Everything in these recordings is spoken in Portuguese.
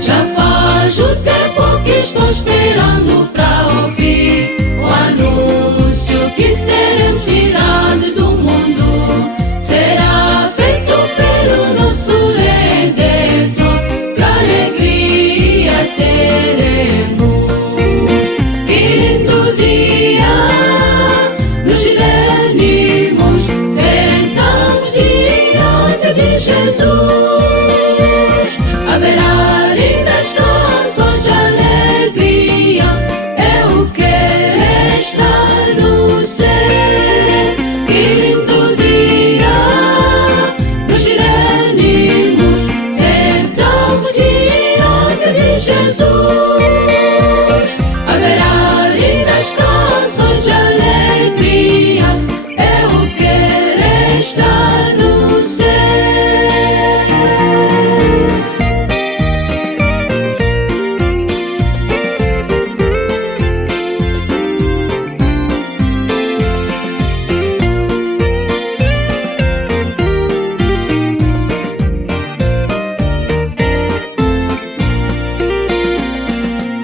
Já faz o tempo que estou esperando pra ouvir o anúncio que seremos tirados do mundo. Será feito pelo nosso Redentor, que alegria teremos. Que lindo dia, nos reunimos, sentamos diante de Jesus. Haverá lindas canções de alegria, eu quero estar no céu. Que lindo dia, nos reunimos, sentamos diante de Jesus. Haverá lindas canções de alegria, eu quero estar no céu.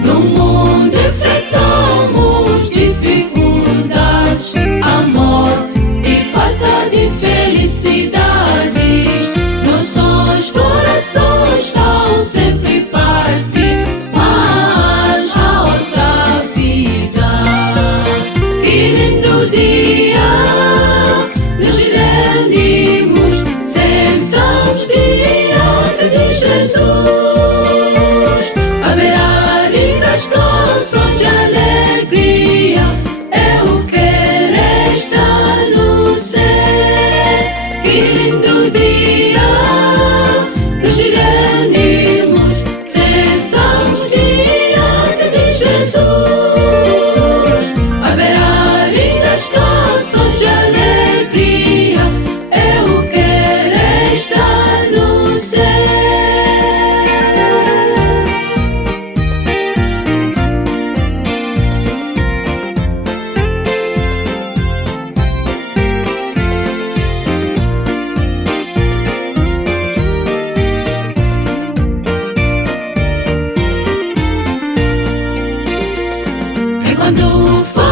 No mundo enfrentamos dificuldades, a morte e falta de felicidades. Nossos corações estão sempre partidos, mas há outra vida. Que lindo dia, nos reunimos, sentamos diante de Jesus. Haverá lindas canções de alegria, eu quero estar no céu. Que lindo dia, nos reunimos, sentamos diante de Jesus. Haverá lindas canções de alegria, eu quero estar no céu. E quando for